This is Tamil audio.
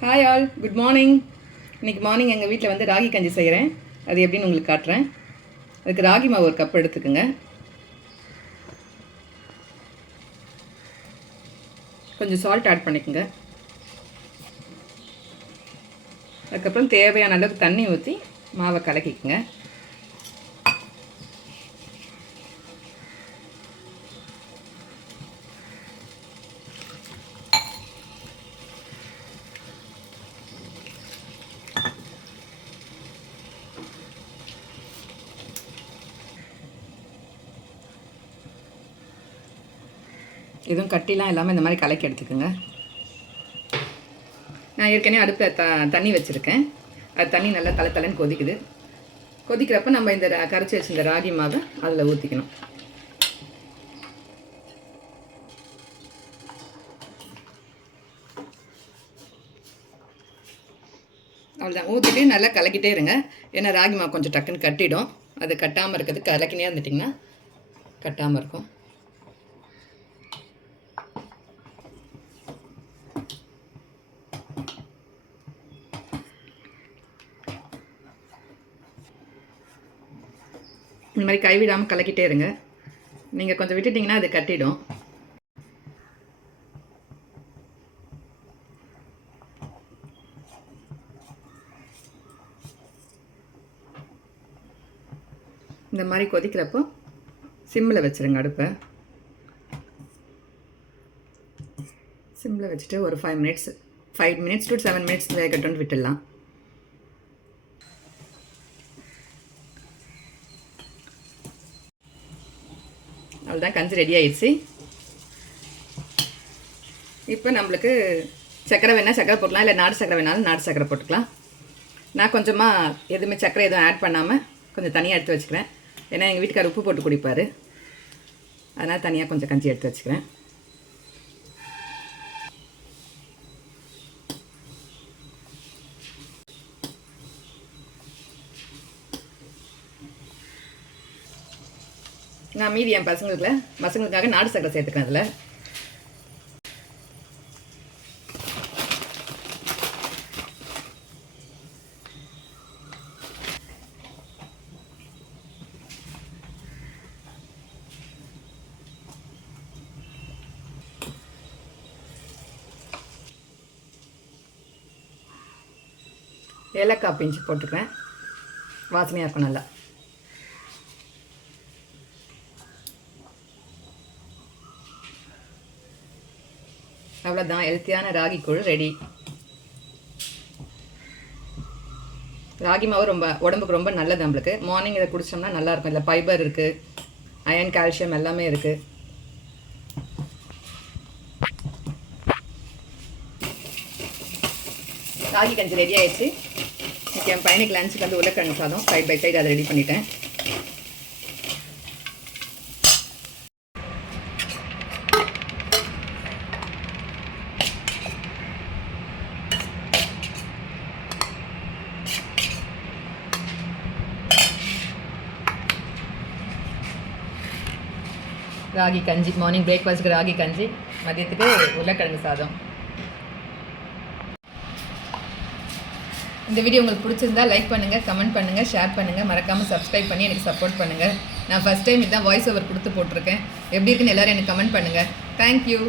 ஹாய் ஆல் குட் மார்னிங் இன்னைக்கு மார்னிங் எங்கள் வீட்டில் வந்து ராகி கஞ்சி செய்கிறேன் அது எப்படின்னு உங்களுக்கு காட்டுறேன். அதுக்கு ராகி மாவு ஒரு கப் எடுத்துக்கோங்க. கொஞ்சம் சால்ட் ஆட் பண்ணிக்கோங்க. அதுக்கப்புறம் தேவையான அளவுக்கு தண்ணி ஊற்றி மாவை கலக்கிக்கோங்க. எதுவும் கட்டிலாம் இல்லாமல் இந்த மாதிரி கலக்கி எடுத்துக்கோங்க. நான் ஏற்கனவே அடுப்பில் த தண்ணி வச்சுருக்கேன். அது தண்ணி நல்லா தலை தலைன்னு கொதிக்குது. கொதிக்கிறப்ப நம்ம இந்த கரைச்சி வச்சிருந்த ராகி மாவை அதில் ஊற்றிக்கணும் அவ்வளோதான் ஊற்றிட்டு நல்லா கலக்கிட்டே இருங்க. ஏன்னா ராகி மாவு கொஞ்சம் டக்குன்னு கட்டிடும். அது கட்டாமல் இருக்கிறது கலக்கினே இருந்துட்டிங்கன்னா கட்டாமல் இருக்கும். இந்த மாதிரி கைவிடாமல் கலக்கிட்டே இருங்க. நீங்கள் கொஞ்சம் விட்டுட்டிங்கன்னா அது கட்டிடும். இந்த மாதிரி கொதிக்கிறப்போ சிம்மில் வச்சுருங்க அடுப்பை. சிம்மில் வச்சுட்டு ஒரு five minutes five minutes to seven minutes வேகட்டும்னு விட்டுடலாம். அவ்வளோதான் கஞ்சி ரெடி ஆயிடுச்சு. இப்போ நம்மளுக்கு சக்கரை வேணால் சக்கரை போடலாம் இல்லை நாடு சக்கரை வேணாலும் நாடு சக்கரை போட்டுக்கலாம். நான் கொஞ்சமாக எதுவுமே சக்கரை எதுவும் ஆட் பண்ணாமல் கொஞ்சம் தனியாக எடுத்து வச்சுக்கிறேன். ஏன்னா எங்கள் வீட்டுக்கார் உப்பு போட்டு குடிப்பார். அதனால் தனியாக கொஞ்சம் கஞ்சி எடுத்து வச்சுக்கிறேன். நான் மீதி என் பசங்களுக்கில் பசங்களுக்காக நாடு சக்கரை சேர்த்துக்கிறேன் அதில். ஏலக்காய் பிஞ்சு போட்டுக்கிறேன் வாசனையாக இருக்கும் நல்லா. அவ்வளோதான் ஹெல்த்தியான ராகி கூழ் ரெடி ராகி மாவு ரொம்ப உடம்புக்கு ரொம்ப நல்லது நம்மளுக்கு. மார்னிங் இதை குடித்தோம்னா நல்லா இருக்கும். இதில் ஃபைபர் இருக்குது அயன் கால்சியம் எல்லாமே இருக்குது ராகி கஞ்சி ரெடி ஆகிடுச்சு என் பையனுக்கு லஞ்சுக்கு வந்து உருளைக்கிழங்கு சாதம். சைட் பை சைடு அதை ரெடி பண்ணிட்டேன். ராகி கஞ்சி மார்னிங் பிரேக்ஃபாஸ்ட்டுக்கு ராகி கஞ்சி மதியத்துக்கு உருளைக்கிழங்கு சாதம். இந்த வீடியோ உங்களுக்கு பிடிச்சிருந்தா லைக் பண்ணுங்கள் கமெண்ட் பண்ணுங்கள் ஷேர் பண்ணுங்கள் மறக்காமல் சப்ஸ்கிரைப் பண்ணி எனக்கு சப்போர்ட் பண்ணுங்கள் நான் ஃபஸ்ட் டைம் இதுதான் வாய்ஸ் ஓவர் கொடுத்து போட்டிருக்கேன். எப்படி இருக்குன்னு எல்லோரும் எனக்கு கமெண்ட் பண்ணுங்கள் தேங்க்யூ